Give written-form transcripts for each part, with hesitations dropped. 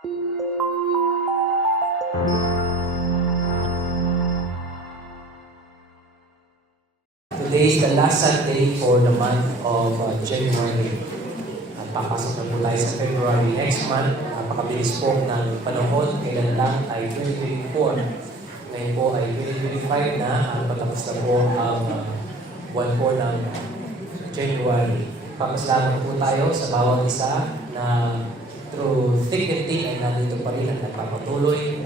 Today is the last Sunday for the month of January. At papasok na po tayo sa February next month. Napakabilis po ng panahon. Kailan lang ay 2024. Ngayon po ay 2025 na. At patapos na po ang buwan po ng January. Papasalamat po tayo sa bawat isa na through thick and thin ay nandito pa rin at nagpapatuloy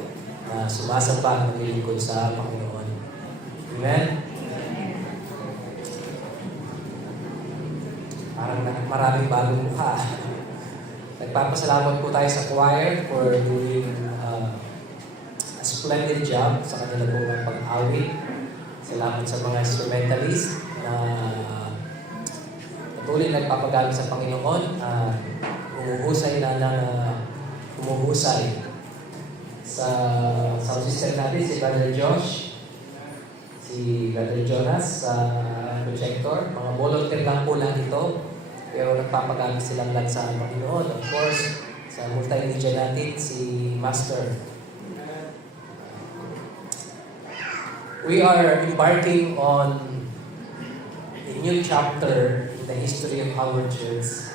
na sumasamba at naglilingkod sa Panginoon. Amen? Parang maraming bagong mukha. Nagpapasalamat po tayo sa choir for doing a splendid job sa kanila po ng pag-awit. Salamat sa mga instrumentalists na patuloy nagpapagamit sa Panginoon. Umuhusay umuhusay sa sound system natin, si Brother Josh, si Brother Jonas sa projector. Mga volunteer lang po lang ito. Pero nagpapagamit silang lahat sa Panginoon. Of course, sa multimedia natin, si Master. We are embarking on a new chapter in the history of our church.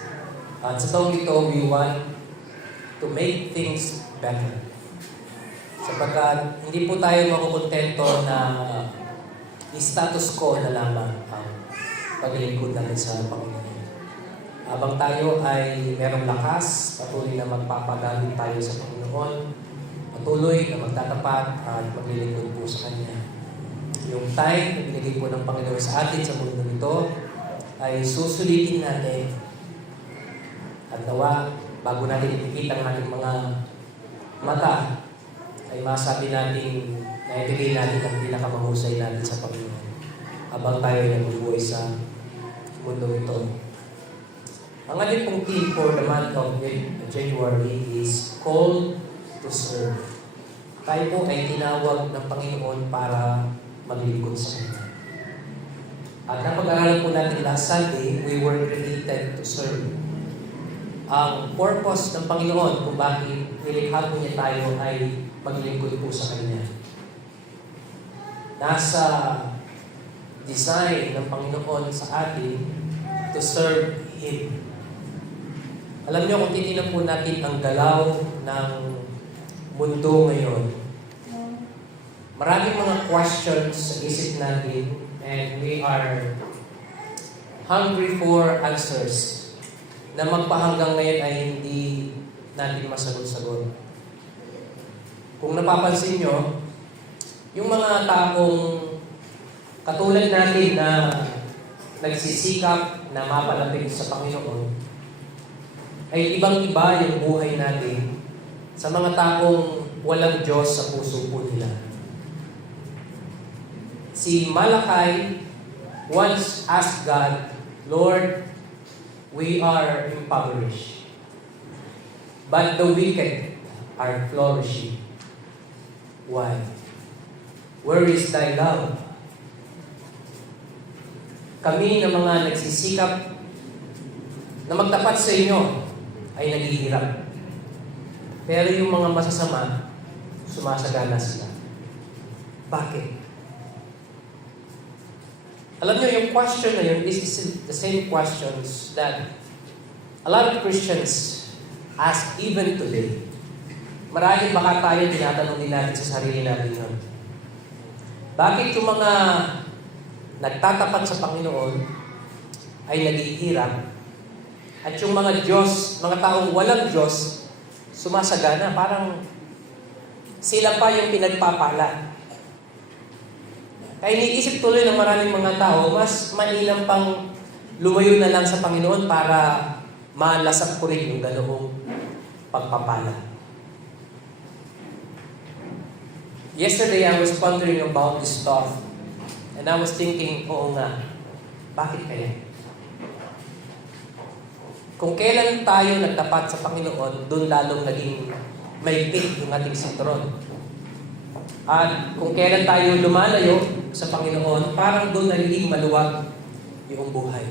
At sa taong ito, we want to make things better. Sapagkat hindi po tayo makukontento na status quo na lamang ang paglilingkod natin sa Panginoon. Habang tayo ay merong lakas, patuloy na magpapagamit tayo sa Panginoon, patuloy na magtatapat at maglilingkod po sa Kanya. Yung time na binigay po ng Panginoon sa atin sa mundo nito ay susulitin natin at nawa, bago natin ipikita ang ating mga mata, ay masabi natin na ibigay natin ang pinakamahusay natin sa Panginoon habang tayo ay nabubuhay sa mundo ito. Ang ating pong theme for the month of January is called to serve. Tayo po ay tinawag ng Panginoon para maglingkod sa Kanya. At napag-aralan po natin last Sunday, we were created to serve. Ang purpose ng Panginoon kung bakit nilikha po niya tayo ay maglingkod po sa Kanya. Nasa design ng Panginoon sa atin to serve Him. Alam niyo, kung titignan po natin ang galaw ng mundo ngayon, maraming mga questions sa isip natin and we are hungry for answers na magpahanggang ngayon ay hindi natin masagot-sagot. Kung napapansin nyo, yung mga taong katulad natin na nagsisikap na mapalapit sa Panginoon, ay ibang-iba yung buhay natin sa mga taong walang Diyos sa puso po nila. Si Malachi once asked God, Lord, we are impoverished, but the wicked are flourishing. Why? Where is thy love? Kami na mga nagsisikap na magtapat sa inyo ay naghihirap. Pero yung mga masasama, sumasagana sila. Bakit? Alam niyo, yung question na yun, this is the same questions that a lot of Christians ask even today. Marahil baka tayo tinatanong din natin sa sarili natin yun. Bakit yung mga nagtatapat sa Panginoon ay naghihirap? At yung mga Diyos, mga taong walang Diyos, sumasagana. Parang sila pa yung pinagpapala. Kaya iniisip tuloy ng maraming mga tao, mas mainam pang lumayo na lang sa Panginoon para malasap ko rin yung ganoong pagpapala. Yesterday, I was pondering about this stuff. And I was thinking, oo nga, bakit kaya? Kung kailan tayo nagtapat sa Panginoon, doon lalong naging mahigpit yung ating sintron. At kung kailan tayo lumalayo sa Panginoon, parang doon nagiging maluwag yung buhay.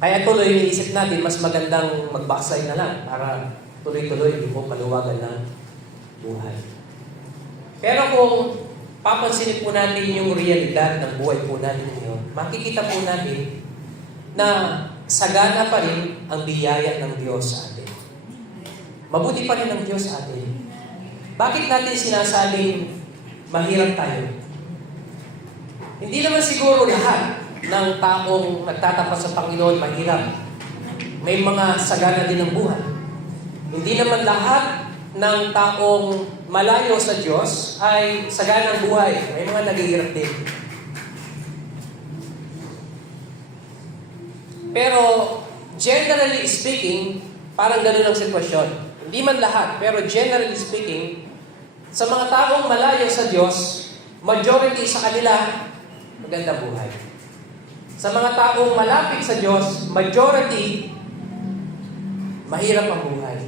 Kaya tuloy iniisip natin, mas magandang magbaksay na lang para tuloy-tuloy, hindi po paluwagan ng buhay. Pero kung papansinin po natin yung realidad ng buhay po natin ngayon, makikita po natin na sagana pa rin ang biyaya ng Diyos sa atin. Mabuti pa rin ang Diyos sa atin. Bakit natin sinasabing mahirap tayo? Hindi naman siguro lahat ng taong nagtatapat sa Panginoon mahirap. May mga sagana din ng buhay. Hindi naman lahat ng taong malayo sa Diyos ay saganang buhay. May mga naghihirap din. Pero, generally speaking, parang ganun ang sitwasyon. Hindi man lahat, pero generally speaking, sa mga taong malayo sa Diyos, majority sa kanila, magandang buhay. Sa mga taong malapit sa Diyos, majority, mahirap ang buhay.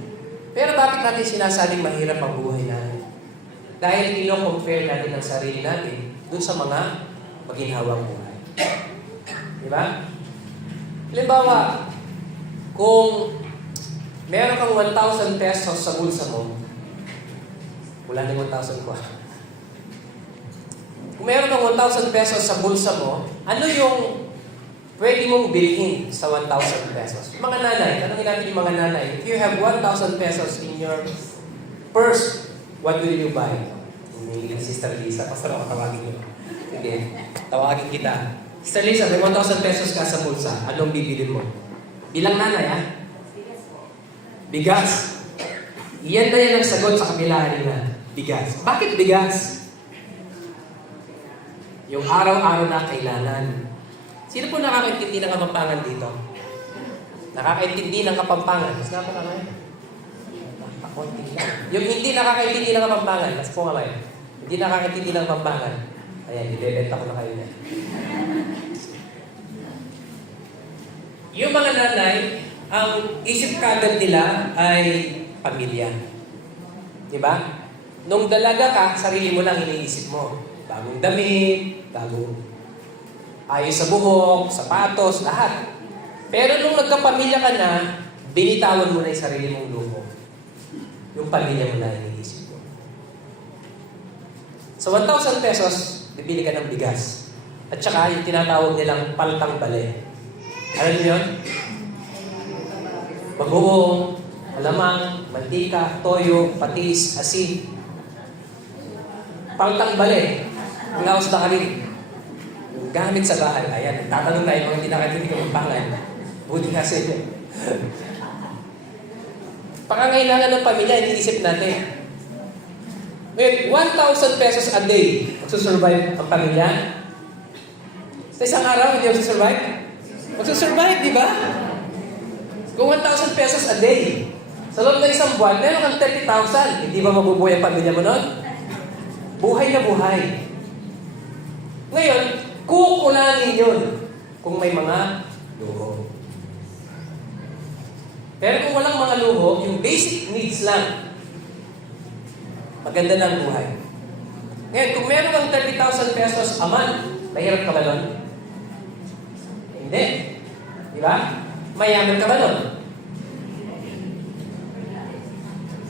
Pero bakit natin sinasabing mahirap ang buhay natin? Dahil ino-compare natin ang sarili natin dun sa mga maginhawang buhay. Di ba? Halimbawa, kung meron kang 1,000 pesos sa bulsa mo, wala na 1,000 ko. Kung meron kang 1,000 pesos sa bulsa mo, ano yung pwede mong bilhin sa 1,000 pesos? Mga nanay, tanongin natin yung mga nanay. If you have 1,000 pesos in your purse, what will you buy? Hindi Sister Lisa, pastor ako tawagin nyo. Sige, tawagin kita. Sister Lisa, may 1,000 pesos ka sa bulsa. Anong bibilin mo? Bilang nanay, ha? Bigas. Iyan na yan ang sagot sa kabila na. Bigas. Bakit bigas? Yung araw-araw na kailangan. Sino po nakakaintindi ng Kapampangan dito? Nakakaintindi ng Kapampangan. Mas nga po kamay. Nakakunti lang. Yung hindi nakakaintindi ng Kapampangan, mas po kamay. Hindi nakakaintindi ng Kapampangan. Ayan, ibebenta ko na kayo na. Yung mga nanay, ang isip kagad nila ay pamilya. Diba? Nung dalaga ka, sarili mo lang iniisip mo. Bagong damit, bagong ayos sa buhok, sapatos, lahat. Pero nung nagkapamilya ka na, binitawan mo na yung sarili mong luho. Yung pamilya mo na iniisip mo. Sa 1,000 pesos, bibili ka ng bigas. At saka yung tinatawag nilang paltang bale. Alam niyo yun? Bagoong, alamang, mantika, toyo, patis, asin. Paltang bale. Ang laos na kanin. Gamit sa bahay. Ayan, tatanong tayo kung hindi nakatinig ang pangan. Buti nga sa inyo. Pangangailangan ng pamilya, iniisip natin. Ngayon, 1,000 pesos a day, magsusurvive ang pamilya. Sa isang araw, hindi magsusurvive? Magsusurvive, di ba? Kung 1,000 pesos a day, sa loob ng isang buwan, meron kang 30,000. Hindi ba mabubuhay ang pamilya mo nun? Buhay na buhay. Ngayon, kukulangin yun kung may mga luho. Pero kung walang mga luho, yung basic needs lang, maganda ng buhay. Ngayon, kung meron kang 30,000 pesos a month, mahirap ka ba nun? Hindi. Di ba? Mayaman ka ba nun?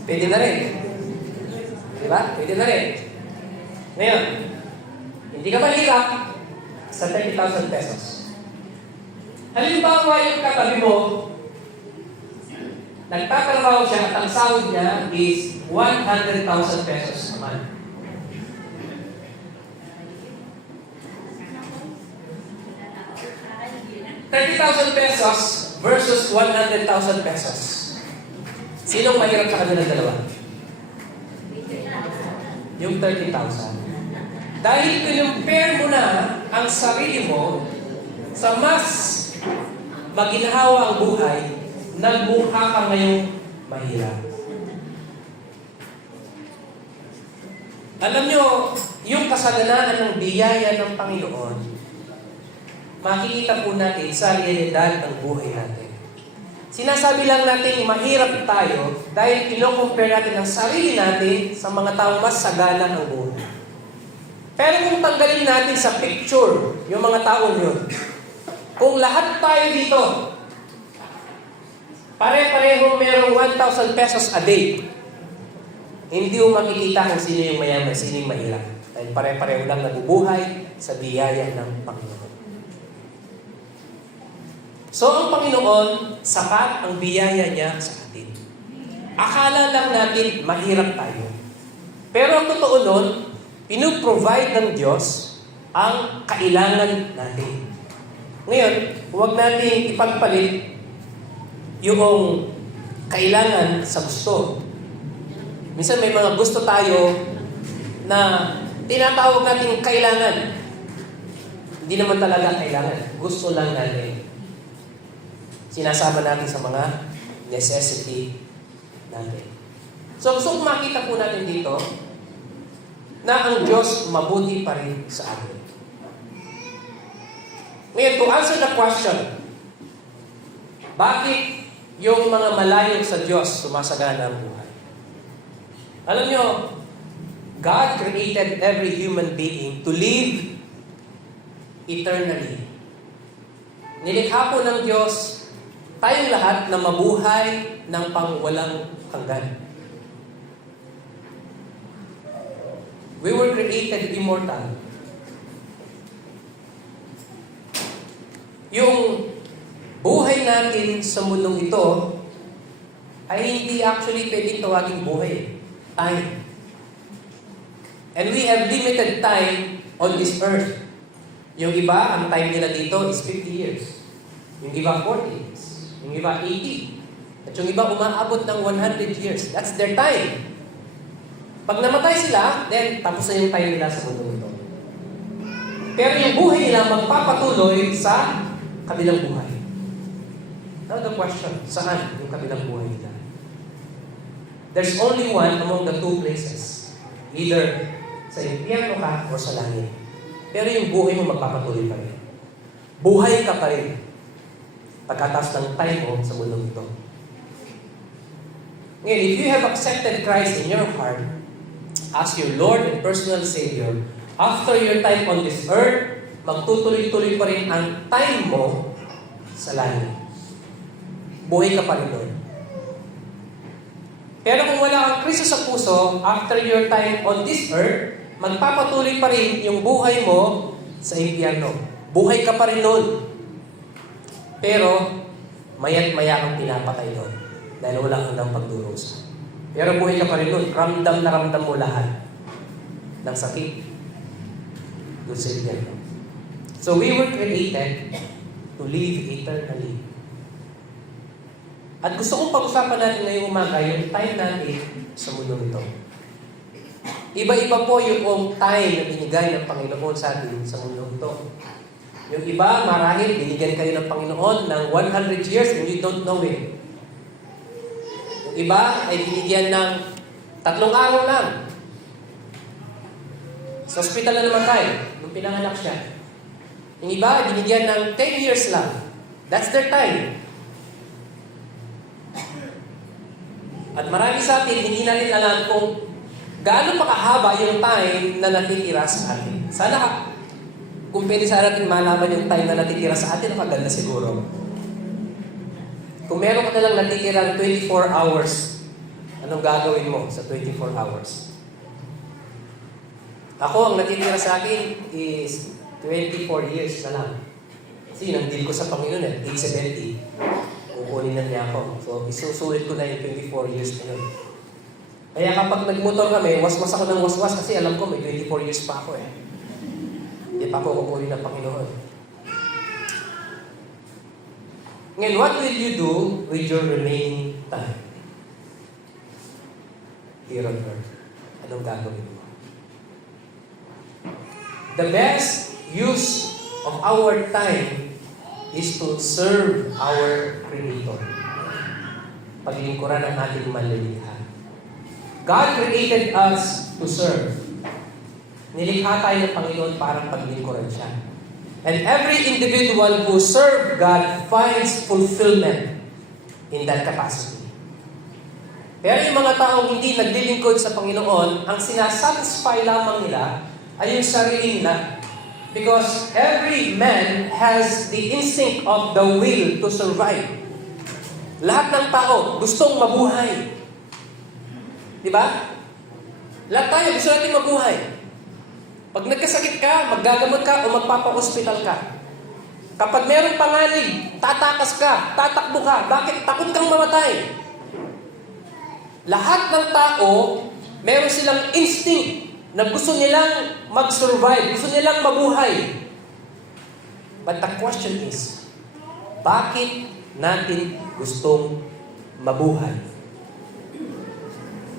Pwede na rin. Di ba? Pwede na rin. Ngayon, hindi ka mahirap sa 30,000 pesos. Halimbawa yung katabi mo, nagtatrabaho siya at ang sahod niya is 100,000 pesos a month. $30,000 versus 100,000 pesos. Sinong mahirap sa kanilang dalawa? Yung 30,000. Dahil kinumpare mo na ang sarili mo sa mas maginhawa ang buhay, nagmukha ka ngayong mahirap. Alam nyo, yung kasaganaan ng biyaya ng Panginoon, makikita po natin sa realidad ng buhay natin. Sinasabi lang natin mahirap tayo dahil kino-compare natin ang sarili natin sa mga taong mas sagana ng buhay. Pero kung tanggalin natin sa picture yung mga taon yun, kung lahat tayo dito, Pare-parehong merong 1,000 pesos a day. Hindi mo makikita kung sino yung mayaman, sino yung mahirap. Dahil pare-pareho lang nabubuhay sa biyaya ng Panginoon. So ang Panginoon, sapat ang biyaya niya sa atin. Akala lang natin mahirap tayo. Pero ang totoo nun, pinuprovide ng Diyos ang kailangan natin. Ngayon, huwag natin ipagpalit yung kailangan sa gusto. Minsan may mga gusto tayo na tinatawag natin kailangan. Hindi naman talaga kailangan. Gusto lang natin. Sinasama natin sa mga necessity natin. So gusto kong makita po natin dito na ang Diyos mabuti pa rin sa atin. Ngayon, to answer the question, bakit yung mga malayo sa Diyos sumasagana ang buhay? Alam nyo, God created every human being to live eternally. Nilikha po ng Diyos tayong lahat na mabuhay ng pangwalang hanggan. We were created immortal. Yung buhay natin sa mundong ito ay hindi actually pwedeng tawaging buhay. Time. And we have limited time on this earth. Yung iba, ang time nila dito is 50 years. Yung iba, 40 years. Yung iba, 80. At yung iba, umaabot ng 100 years. That's their time. Pag namatay sila, then tapos na yung time nila sa mundo ito. Pero yung buhay nila magpapatuloy sa kabilang buhay. Now the question, saan yung kabilang buhay nila? There's only one among the two places. Either sa impyerno ka o sa langit. Pero yung buhay mo magpapatuloy pa rin. Buhay ka pa rin. Pagkatapos ng time mo sa mundong ito. Ngayon, if you have accepted Christ in your heart as your Lord and personal Savior, after your time on this earth, magtutuloy-tuloy pa rin ang time mo sa langit. Buhay ka pa rin doon. Pero kung wala kang Kristo sa puso, after your time on this earth, magpapatuloy pa rin yung buhay mo sa impyerno. Buhay ka pa rin noon. Pero, maya't maya kang pinapatay doon. Dahil wala kang pagdurusa. Pero buhay ka pa rin noon. Ramdam na ramdam mo lahat ng sakit doon sa impyerno. So we were created to live eternally. At gusto kong pag-usapan natin ngayong umaga yung time natin sa mundo nito. Iba-iba po yung time na binigay ng Panginoon sa atin sa mundo ito. Yung iba, marahil binigyan kayo ng Panginoon ng 100 years and you don't know it. Yung iba ay binigyan ng 3 araw lang. Sa hospital na naman tayo, nung pinanganak siya. Yung iba, binigyan ng 10 years lang. That's their time. At marami sa atin, hindi natin alam kung gaano pa kahaba yung time na natitira sa atin. Sana kung pwede sa atin malaman yung time na natitira sa atin, maganda siguro. Kung meron ka nalang natitirang 24 hours, anong gagawin mo sa 24 hours? Ako, ang natitira sa akin is 24 years na lang. Kasi nang deal ko sa Panginoon age 70. Kukunin na niya ako. So, isusulit ko na yung 24 years na yun. Kaya kapag nagmotor kami, waswas ako ng waswas kasi alam ko may 24 years pa ako eh. Hindi pa ako kukunin ng Panginoon. Ngayon, what will you do with your remaining time? Here on earth. Anong gagawin mo? The best use of our time is to serve our Creator. Paglingkuran ang ating manlilikha. God created us to serve. Nilikha tayo ng Panginoon para paglingkuran siya. And every individual who serve God finds fulfillment in that capacity. Pero yung mga taong hindi naglilingkod sa Panginoon, ang sinasatisfy lamang nila ay yung sarili nila. Because every man has the instinct of the will to survive. Lahat ng tao gustong mabuhay. Di ba? Lahat tayo gusto natin mabuhay. Pag nagkasakit ka, maggagamot ka o magpapa-hospital ka. Kapag merong panganib, tatakas ka, tatakbo ka. Bakit? Takot kang mamatay. Lahat ng tao, meron silang instinct na gusto nilang mag-survive, gusto nilang mabuhay. But the question is, bakit natin gustong mabuhay?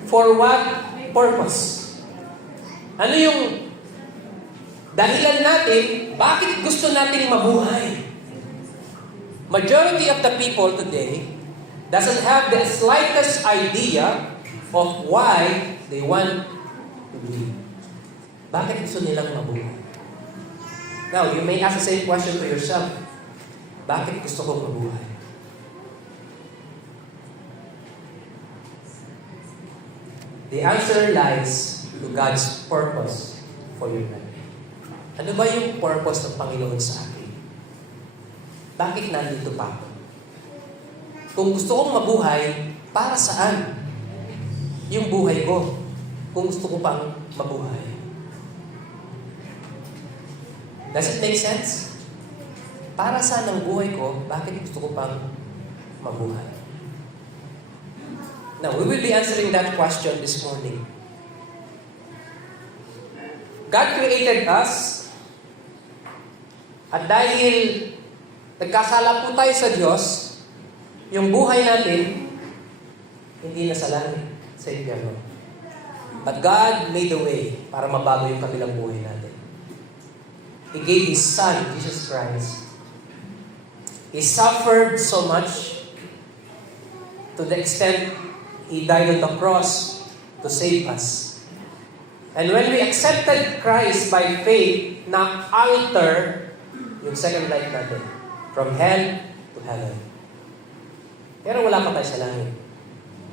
For what purpose? Ano yung dahilan natin, bakit gusto nating mabuhay? Majority of the people today doesn't have the slightest idea of why they want to live. Bakit gusto nilang mabuhay? Now, you may ask the same question to yourself. Bakit gusto kong mabuhay? The answer lies to God's purpose for your life. Ano ba yung purpose ng Panginoon sa akin? Bakit nandito pa ako? Kung gusto kong mabuhay, para saan? Yung buhay ko. Kung gusto ko pang mabuhay. Does it make sense? Para saan ang buhay ko? Bakit gusto ko pang mabuhay? Now, we will be answering that question this morning. God created us at dahil nagkasala po tayo sa Diyos, yung buhay natin, hindi na sa langit, sa impyerno. But God made a way para mabago yung kabilang buhay natin. He gave His Son, Jesus Christ. He suffered so much to the extent He died on the cross to save us. And when we accepted Christ by faith, na-alter yung second life natin. From hell to heaven. Pero wala pa tayo sa langit.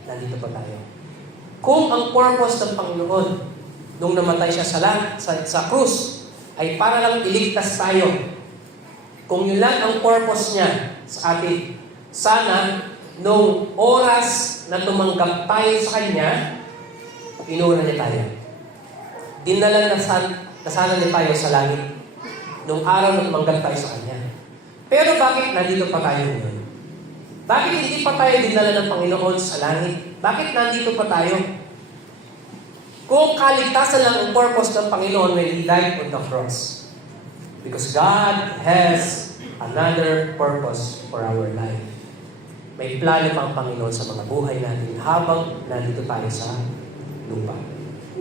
Nandito pa tayo. Kung ang purpose ng Panginoon nung namatay siya sa krus ay para lang iligtas tayo. Kung yun lang ang purpose niya sa atin, sana nung oras na tumanggap tayo sa Kanya, inuna niya tayo. Dinala na sana niya tayo sa langit nung araw na tumanggap tayo sa Kanya. Pero bakit nandito pa tayo ngayon? Bakit hindi pa tayo dinala ng Panginoon sa langit? Bakit nandito pa tayo? Kung kaligtasan lang ang purpose ng Panginoon when He died on the cross. Because God has another purpose for our life. May plano pa ang Panginoon sa mga buhay natin habang nandito tayo sa lupa.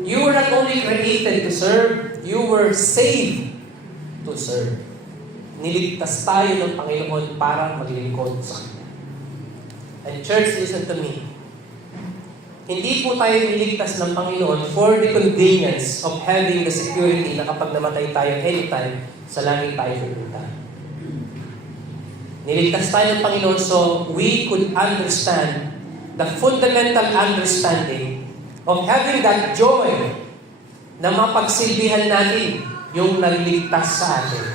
You were not only created to serve, you were saved to serve. Niligtas tayo ng Panginoon para maglingkod sa Kanya. And church, listen to me. Hindi po tayo niligtas ng Panginoon for the convenience of having the security na kapag namatay tayo anytime, sa langit tayo pupunta. Niligtas tayo ng Panginoon so we could understand the fundamental understanding of having that joy na mapagsilbihan natin yung nagligtas sa atin.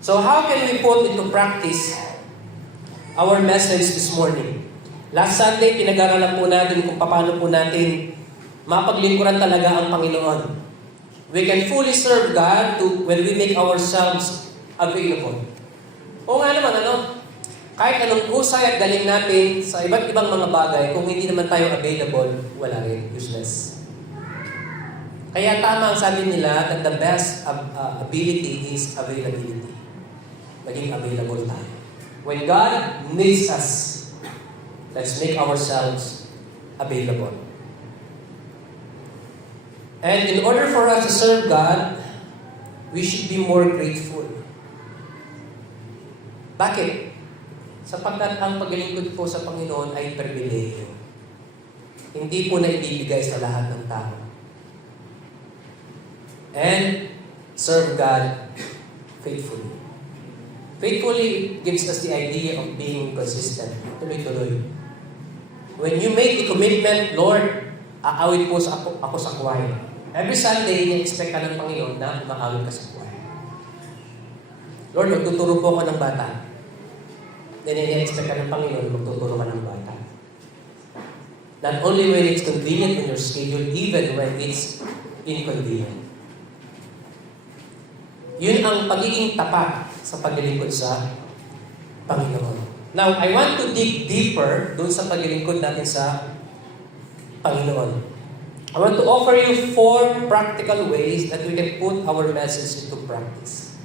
So how can we put into practice our message this morning? Last Sunday, pinag-aralan po natin kung paano po natin mapaglingkuran talaga ang Panginoon. We can fully serve God when we make ourselves available. O nga naman, kahit anong husay at galing natin sa iba't ibang mga bagay, kung hindi naman tayo available, wala rin, useless. Kaya tama ang sabi nila that the best ability is availability. Maging available tayo. When God needs us, let's make ourselves available. And in order for us to serve God, we should be more grateful. Bakit? Sapagkat ang paglilingkod po sa Panginoon ay pribilehiyo. Hindi po na ibibigay sa lahat ng tao. And serve God faithfully. Faithfully gives us the idea of being consistent. Tuloy-tuloy. When you make a commitment, Lord, aawit po ako sa choir. Every Sunday, ni-expect ka ng Panginoon na umaawit ka sa choir. Lord, magtuturo po ako ng bata. then ini-expect ka ng Panginoon, magtuturo ka ng bata. Not only when it's convenient in your schedule, even when it's inconvenient. Yun ang pagiging tapat sa paglilingkod sa Panginoon. Now, I want to dig deeper dun sa paglilingkod natin sa Panginoon. I want to offer you 4 practical ways that we can put our message into practice.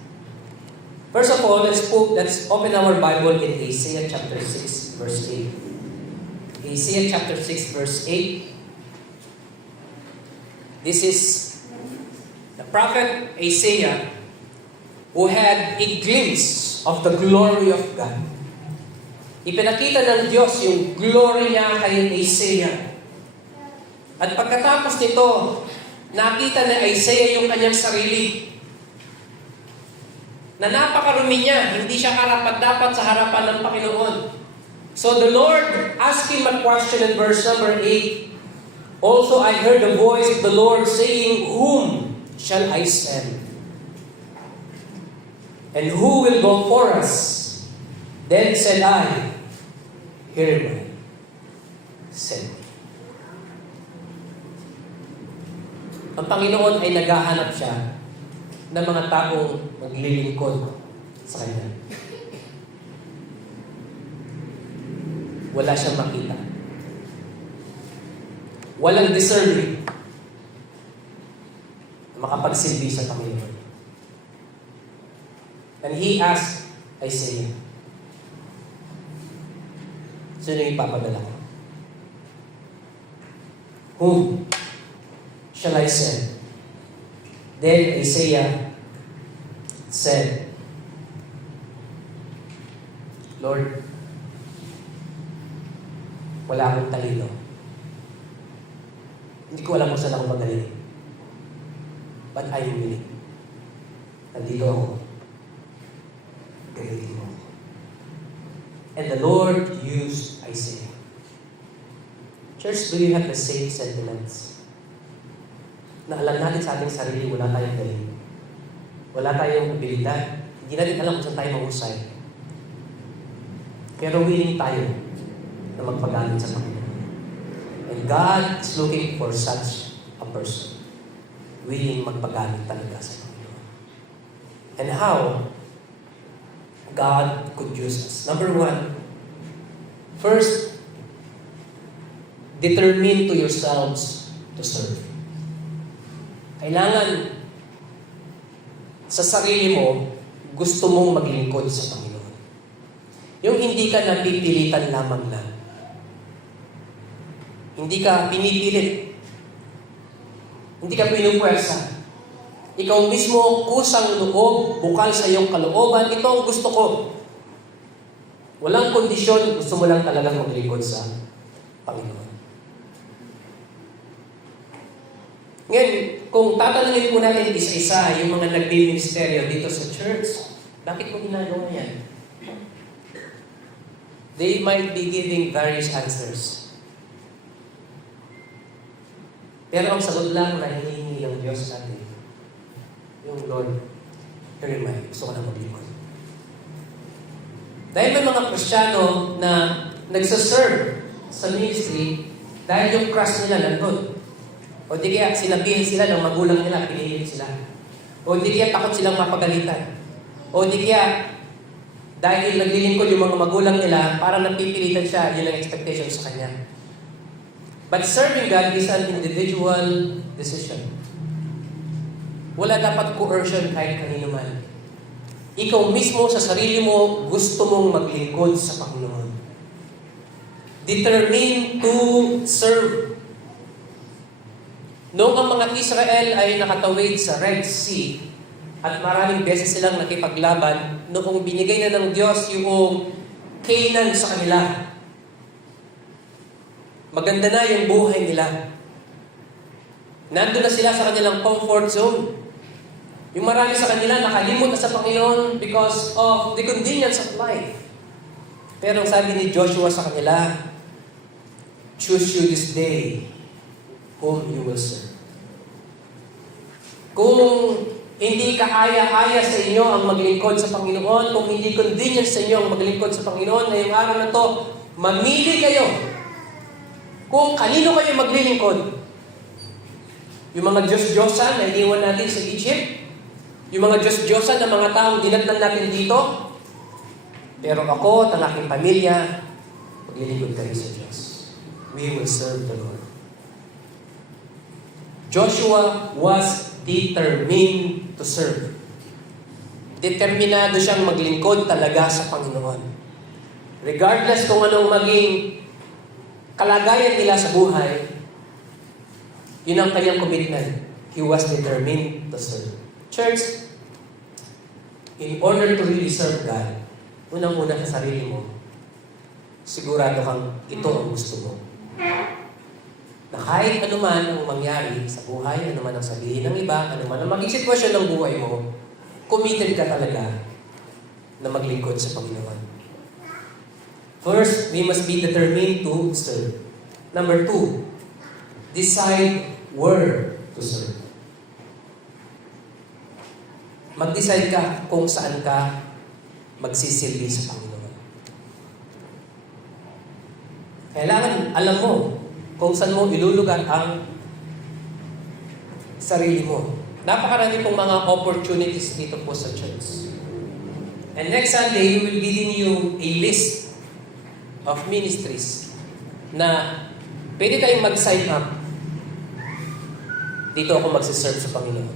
First of all, let's open our Bible in Isaiah chapter 6, verse 8. Isaiah chapter 6, verse 8. This is the prophet Isaiah who had a glimpse of the glory of God. Ipinakita ng Diyos yung glory niya kay Isaiah. At pagkatapos nito, nakita ni Isaiah yung kanyang sarili. Na napakarumi niya, hindi siya karapat-dapat sa harapan ng Panginoon. So the Lord asked him a question in verse number 8. Also I heard the voice of the Lord saying, "Whom shall I send? And who will go for us?" Then said I, "Here am I, send me." Ang Panginoon ay naghahanap siya ng mga taong maglilingkod sa Kanya. Wala siyang makita. Walang deserving na makapagsilbi sa Panginoon. And He asked Isaiah, sino yung ipapadala ko? Whom shall I send? Then Isaiah said, "Lord, wala akong talino. Hindi ko alam kung saan ako magaling. But I am willing. Nandito ako. Gamitin mo." And the Lord used Isaiah. Church, do you have the same sentiments? Na alam natin sa ating sarili, wala tayong galing. Wala tayong abilidad. Hindi natin alam kung saan tayo mahusay. Pero willing tayo na magpagamit sa Panginoon. And God is looking for such a person. Willing magpagamit talaga sa Panginoon. And how God could use us. Number 1, first, determine to yourselves to serve. Kailangan sa sarili mo, gusto mong maglingkod sa Panginoon. Yung hindi ka napipilitan lamang lang. Hindi ka pinipilit. Hindi ka pinupwersa. Ikaw mismo, kusang loob, bukal sa iyong kalooban, ito ang gusto ko. Walang kondisyon, gusto mo lang talagang maglingkod sa Panginoon. Ngayon, kung tatanungin po natin isa-isa yung mga nagbiministeryo dito sa church, bakit mo ginagawa yan? They might be giving various answers. Pero ang sagot lang na hinihingi ng Diyos sa atin, yung Lord, here am I, gusto ko na maglingkod. Dahil may mga Kristiyano na nagsaserve sa ministry dahil yung crush nila nandun. O di kaya sinabihin sila ng magulang nila, pinilit sila. O di kaya takot silang mapagalitan. O di kaya dahil naglilingkod yung mga magulang nila, para napipilitan siya, yun ang expectation sa kanya. But serving God is an individual decision. Wala dapat coercion kahit kanino man. Ikaw mismo sa sarili mo, gusto mong maglingkod sa Panginoon. Determined to serve. Noong ang mga Israel ay nakatawid sa Red Sea, at maraming beses silang nakipaglaban, noong binigay na ng Diyos yung Canaan sa kanila. Maganda na yung buhay nila. Nandun na sila sa kanilang comfort zone. Yung marami sa kanila nakalimot na sa Panginoon because of the convenience of life. Pero ang sabi ni Joshua sa kanila, choose you this day whom you will serve. Kung Hindi kaaya-aya sa inyo ang maglingkod sa Panginoon. Kung hindi convenient sa inyo ang maglingkod sa Panginoon, ngayong araw na to, mamili kayo kung kanino kayo maglilingkod. Yung mga Diyos-Diyosan na iniwan natin sa Egypt, yung mga Diyos-Diyosan na mga taong dinatnan natin dito, pero ako at ang aking pamilya, maglilingkod kami sa Diyos. We will serve the Lord. Joshua was determined to serve. Determinado siyang maglingkod talaga sa Panginoon. Regardless kung anong maging kalagayan nila sa buhay, yun ang kanyang commitment. He was determined to serve. Church, in order to really serve God, unang-una sa sarili mo, sigurado kang ito ang gusto mo. Na kahit anuman ang mangyari sa buhay, anuman ang sabihin ng iba, anuman ang maging sitwasyon ng buhay mo, committed ka talaga na maglingkod sa Panginoon. First, we must be determined to serve. Number 2, decide where to serve. Mag-decide ka kung saan ka magsisilbi sa Panginoon. Kailangan alam mo kung saan mo ilulugar ang sarili mo. Napakarami pong mga opportunities dito po sa church. And next Sunday, we will be giving you a list of ministries na pwede kayong mag-sign up. Dito ako magsiserve sa Panginoon.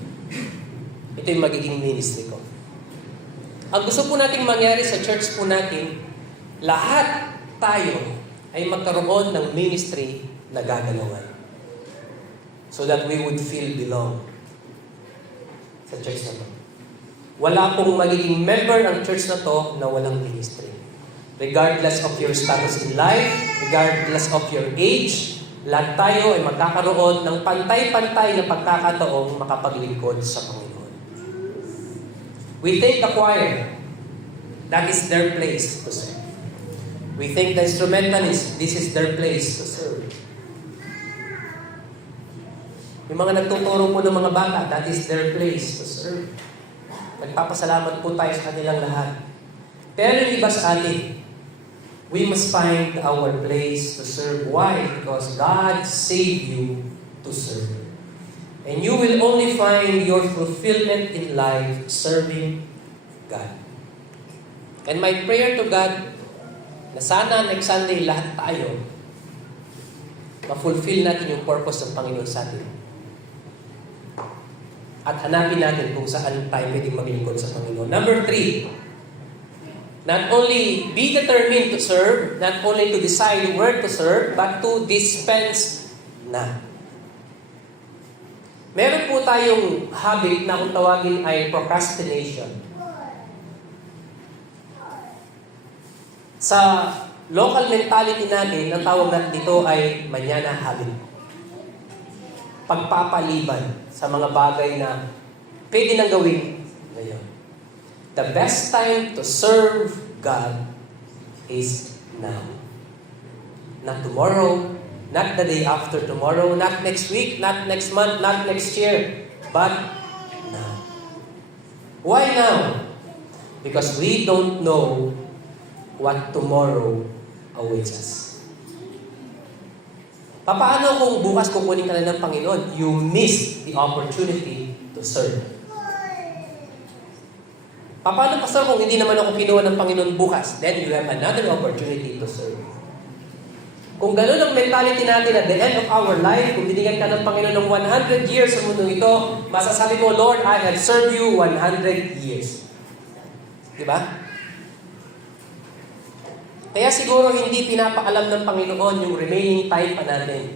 Ito yung magiging ministry ko. Ang gusto po nating mangyari sa church po natin, lahat tayo ay magkaroon ng ministry na gagalawan. So that we would feel belong sa church na to. Wala pong magiging member ang church na to na walang ministry. Regardless of your status in life, regardless of your age, lahat tayo ay magkakaroon ng pantay-pantay na pagkakataong makapaglingkod sa Panginoon. We take the choir. That is their place to serve. We think the instrumentalists, this is their place to serve. Yung mga nagtuturo po ng mga bata, that is their place to serve. Nagpapasalamat po tayo sa kanilang lahat. Pero yung iba sa atin, we must find our place to serve. Why? Because God saved you to serve. And you will only find your fulfillment in life serving God. And my prayer to God, na sana next Sunday lahat tayo ma-fulfill natin yung purpose ng Panginoon sa atin. At hanapin natin kung saan tayo pwedeng maglingkod sa Panginoon. Number 3, not only be determined to serve, not only to decide where to serve, but to dispense na. Meron po tayong habit na kung tawagin ay procrastination. Sa local mentality natin, ang tawag natin dito ay mañana habit. Pagpapaliban sa mga bagay na pwede nang gawin ngayon. The best time to serve God is now. Not tomorrow, not the day after tomorrow, not next week, not next month, not next year, but now. Why now? Because we don't know what tomorrow awaits us. Paano kung bukas kukunin ka na ng Panginoon? You miss the opportunity to serve. Paano, Pastor, kung hindi naman ako kinuha ng Panginoon bukas? Then you have another opportunity to serve. Kung gano'n ang mentality natin at the end of our life, kung binigyan ka ng Panginoon ng 100 years sa mundong ito, masasabi mo, Lord, I have served you 100 years. Diba? Kaya siguro hindi pinapaalam ng Panginoon yung remaining time pa natin.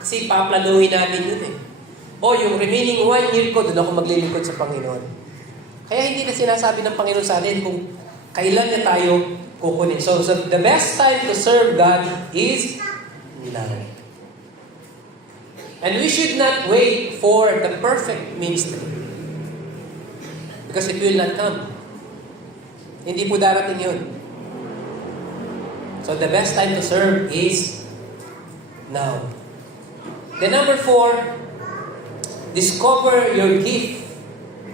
Kasi paplanuhin natin yun eh. O yung remaining 1 year ko, doon ako maglilingkod sa Panginoon. Kaya hindi na sinasabi ng Panginoon sa atin kung kailan na tayo kukunin. So the best time to serve God is now. And we should not wait for the perfect ministry. Because it will not come. Hindi po darating yun. So the best time to serve is now. Then number 4, discover your gift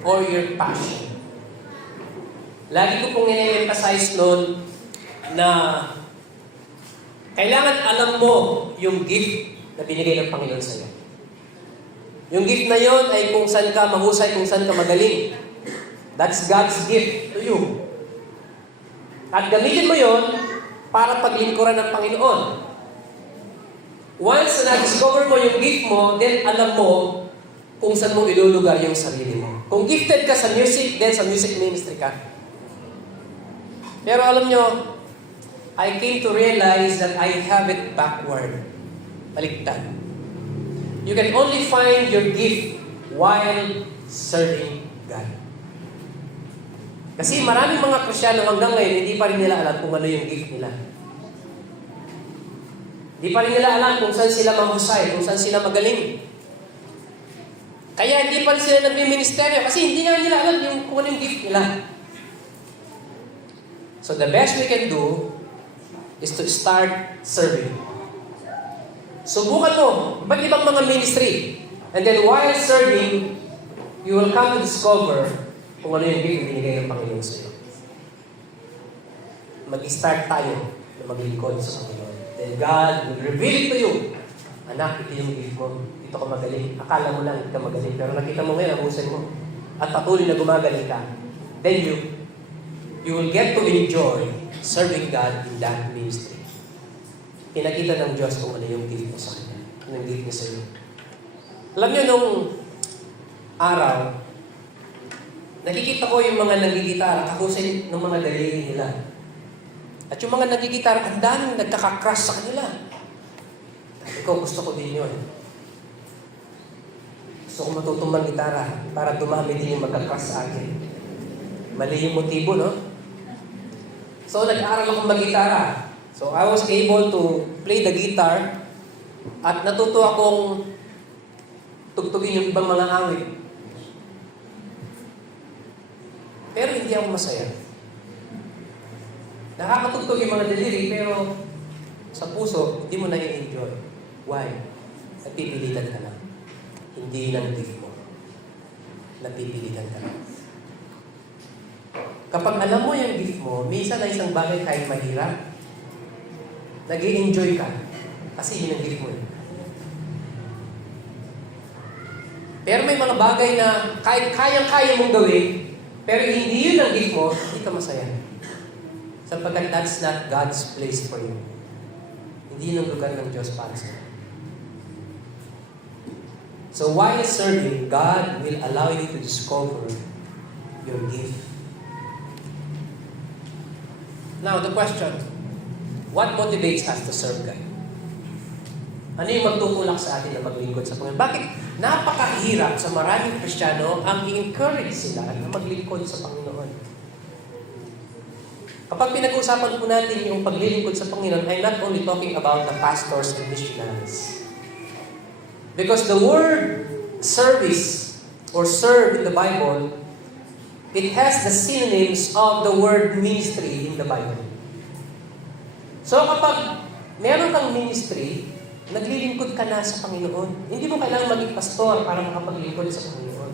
or your passion. Lagi ko pong i-emphasize noon na kailangan alam mo yung gift na binigay ng Panginoon sa iyo. Yung gift na yon ay kung saan ka mahusay, kung saan ka magaling. That's God's gift to you. At gamitin mo yon para paglingkuran ng Panginoon. Once na na-discover mo yung gift mo, then alam mo kung saan mo ilulugar yung sarili mo. Kung gifted ka sa music, then sa music ministry ka. Pero alam nyo, I came to realize that I have it backward. Baliktad. You can only find your gift while serving God. Kasi maraming mga Kristyano hanggang ngayon, hindi pa rin nila alam kung ano yung gift nila. Hindi pa rin nila alam kung saan sila mahusay, kung saan sila magaling. Kaya hindi pa rin sila nagmi-ministeryo kasi hindi nga nila alam kung ano yung gift nila. So the best we can do is to start serving. Subukan mo, iba't ibang mga ministry. And then while serving, you will come to discover kung ano yung gift na binigay ng Panginoon sa iyo. Mag-start tayo na maglingkod sa Panginoon. Then God will reveal it to you. Anak, ito yung gift mo. Ito ka magaling. Akala mo lang ito ka magaling. Pero nakita mo ngayon, ang husay mo. At patuloy na gumagaling ka. Then you will get to enjoy serving God in that ministry. Pinakita ng Diyos kung ano yung gift mo sa Kanya. Ano yung gift niya sa iyo. Alam niyo, nung araw, nakikita ko yung mga nagigitara, kakusay ng mga daliri nila. At yung mga nagigitara, ang daming nagkaka-crush sa kanila. Ikaw, gusto ko din yun. Gusto ko matutong mag-gitara para dumami din yung magka-crush sa akin. Mali yung motibo, no? So, nag-aaral akong mag-gitara. So, I was able to play the guitar at natuto akong tugtugin yung ibang mga awit. Pero hindi ako masaya. Nakakatugtog yung mga daliri, pero sa puso, hindi mo na i-enjoy. Why? Napipilitan ka lang. Hindi ng gift mo. Napipilitan ka lang. Kapag alam mo yung gift mo, minsan na isang bagay kahit mahirap, nag-i-enjoy ka. Kasi yun ang gift mo. Pero may mga bagay na kahit kayang-kaya mong gawin, pero hindi yun ang gift mo, hindi ka masaya. Sapagkat that's not God's place for you. Hindi yun ang lugar ng Diyos para sa iyo. So while serving, God will allow you to discover your gift. Now, the question, what motivates us to serve God? Ano yung magtutulak sa atin na maglingkod sa Panginoon? Bakit napakahirap sa maraming Kristiyano ang i-encourage sila na maglingkod sa Panginoon? Kapag pinag-uusapan po natin yung paglilingkod sa Panginoon, I'm not only talking about the pastors and missionaries. Because the word service or serve in the Bible, it has the synonyms of the word ministry in the Bible. So kapag meron kang ministry, naglilingkod ka na sa Panginoon. Hindi mo kailangan maging pastor para makapaglingkod sa Panginoon.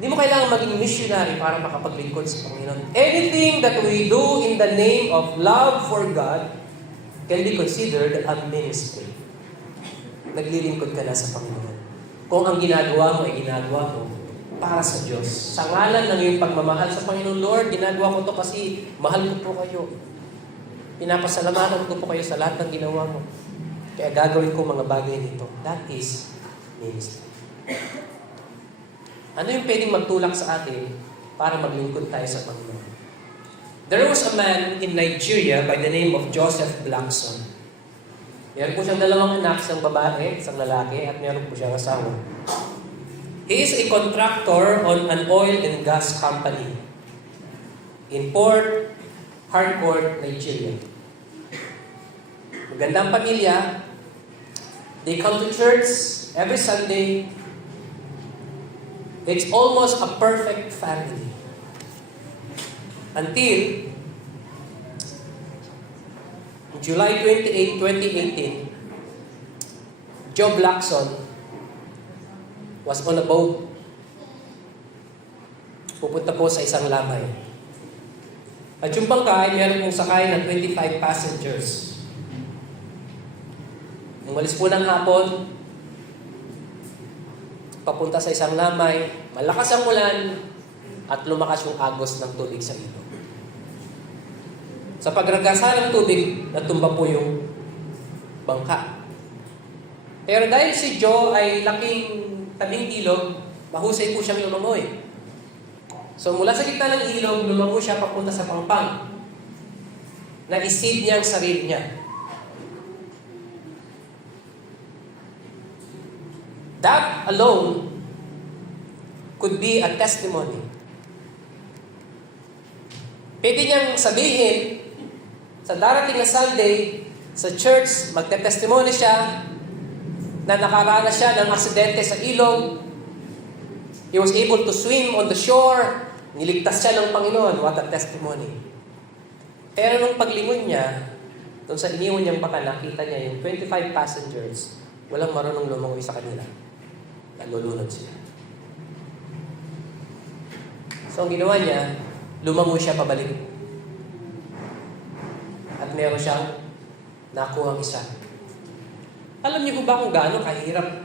Hindi mo kailangan maging missionary para makapaglingkod sa Panginoon. Anything that we do in the name of love for God can be considered a ministry. Naglilingkod ka na sa Panginoon. Kung ang ginagawa mo ay ginagawa mo para sa Diyos. Sa ngalan ng iyong pagmamahal sa Panginoon, Lord, ginagawa ko to kasi mahal ko po kayo. Pinapasalamatan ko po kayo sa lahat ng ginawa mo. Kaya gagawin ko mga bagay nito. That is ministry. Ano yung pwedeng magtulak sa atin para maglingkod tayo sa Panginoon? There was a man in Nigeria by the name of Joseph Blackson. Meron po siyang dalawang anak, isang babae, isang lalaki, at meron po siyang asawa. He is a contractor on an oil and gas company in Port Harcourt, Nigeria. Magandang pamilya. They come to church every Sunday. It's almost a perfect family. Until July 28, 2018, Joe Blackson was on a boat. pupunta po sa isang lamay. At yung bangka ay meron pong sakay ng 25 passengers. Umalis po ng hapon, papunta sa isang lamay, malakas ang ulan, at lumakas yung agos ng tubig sa ilog. Sa pagragasa ng tubig, natumba po yung bangka. Pero dahil si Joe ay laking tabing ilog, mahusay po siyang lumangoy. So mula sa gitna ng ilog, lumango siya papunta sa pangpang. Na-isave niya ang sarili niya. That alone could be a testimony. Pwede niyang sabihin, sa darating na Sunday, sa church, magte-testimony siya na nakaranas siya ng aksidente sa ilog. He was able to swim on the shore. Niligtas siya ng Panginoon. What a testimony. Pero nung paglingon niya, doon sa iniwan niyang baka, nakita niya yung 25 passengers, walang marunong lumangoy sa kanila. Nalulunod sila. So ang ginawa niya, lumangoy siya pabalik. At meron siyang nakuha ang isa. Alam niyo ba kung gaano kahirap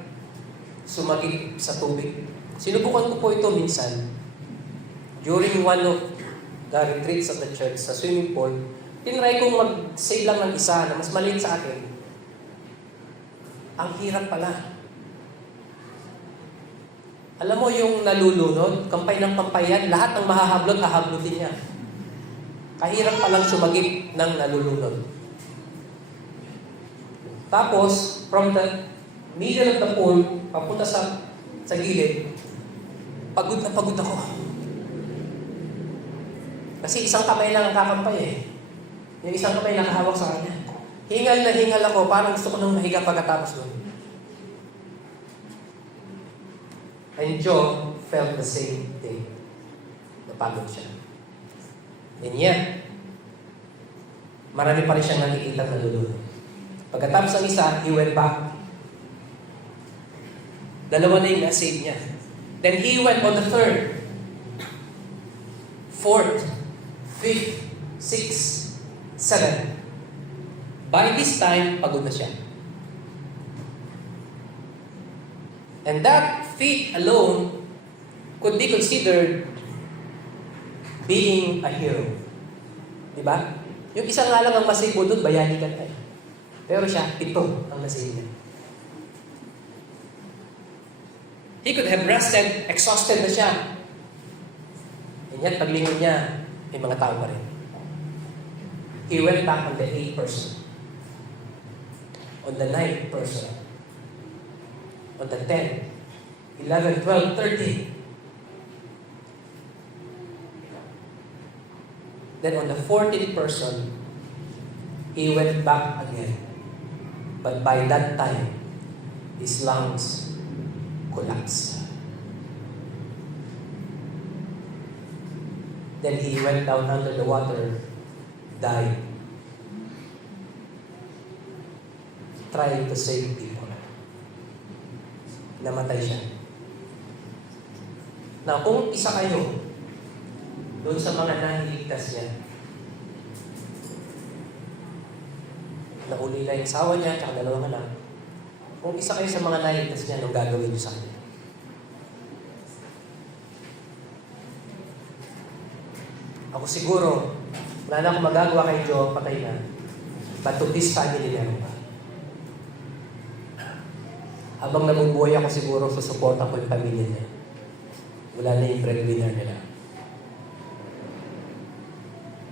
sumagip sa tubig? Sinubukan ko po ito minsan. During one of the retreats of the church sa swimming pool, tinry kong mag-save lang ng isa na mas maliit sa akin. Ang hirap pala. Alam mo yung nalulunod, kampay ng kampay yan, lahat ng mahahablot, hahablutin niya. Kahirap palang sumagip ng nalulunod. Tapos, from the middle of the pool, papunta sa gilid, pagod na pagod ako. Kasi isang kamay lang ang kakampay eh. Yung isang kamay lang hawak sa kanya. Hingal na hingal ako, parang gusto ko nang mahiga pagkatapos nun. And Joe felt the same thing. Napagod siya. And yet, marami pa rin siyang nakikita na lulunod. Pagkatapos ng isa, he went back. Dalawa na yung na-save niya. Then he went on the third, fourth, fifth, sixth, seventh. By this time, pagod na siya. And that feat alone could be considered being a hero. Diba? Yung isang nga lang ang masave mo doon, bayani ka na. Pero siya, 7 ang nasave niya. He could have rested, exhausted na siya. And yet, paglingon niya, may mga tao pa rin. He went back on the 8th person. On the 9th person. On the 10th, 11, 12, 13. Then on the 14th person, he went back again. But by that time, his lungs collapsed. Then he went down under the water, died, trying to save people. Namatay siya. Na kung isa kayo doon sa mga nahiligtas niya, nauli lang yung asawa niya, tsaka 2 anak. Kung isa kayo sa mga nahiligtas niya, anong gagawin niyo sa kanya? Ako siguro, wala na akong magagawa kay Joe, patay na. But to this family meron pa. Habang nabubuhay ako siguro, susuporta ko yung pamilya niya. Wala na yung breadwinner nila.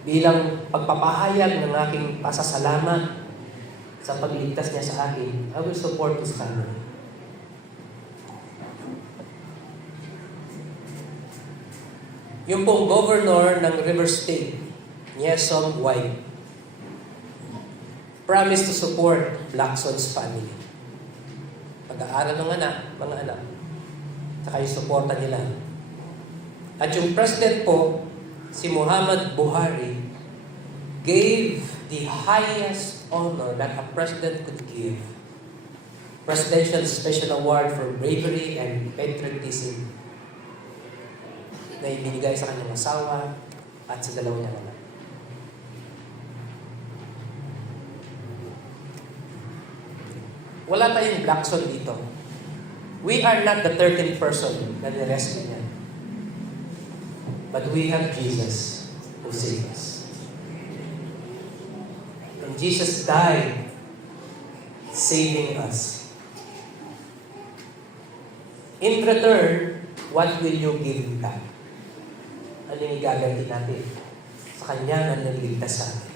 Bilang pagpapahayag ng aking pasasalamat sa pagligtas niya sa akin, I will support his family. Yung pong governor ng River State, Nyesom White, promised to support Lacson's family. Pag-aaral ng mga anak, saka yung suporta nila. At yung president po, si Muhammad Buhari, gave the highest honor that a president could give. Presidential Special Award for Bravery and Patriotism. na ibinigay sa kanyang asawa at sa dalawa niyang anak. Wala tayong black soul dito. We are not the 13th person na nirescue niya. But we have Jesus who saved us. And Jesus died saving us. In return, what will you give back? Ano yung igaganti natin? Sa Kanya na nagligtas sa atin.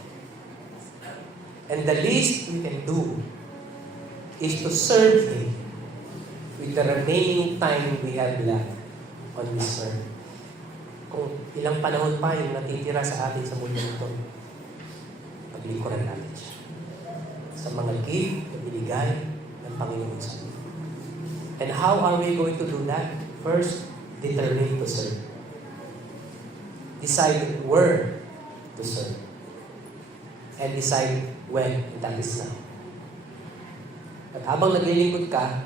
And the least we can do is to serve Him with the remaining time we have left on this earth. Kung ilang panahon pa yung natitira sa atin sa mundo ito, paglingkuran natin siya. Sa mga gift na binigay ng Panginoon sa atin. And how are we going to do that? First, determine to serve. Decide where to serve. And decide when, and that is now. At habang naglilingkod ka,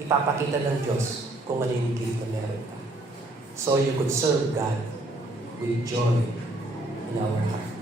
ipapakita ng Diyos kung ano yung gift na meron ka. So you could serve God with joy in our heart.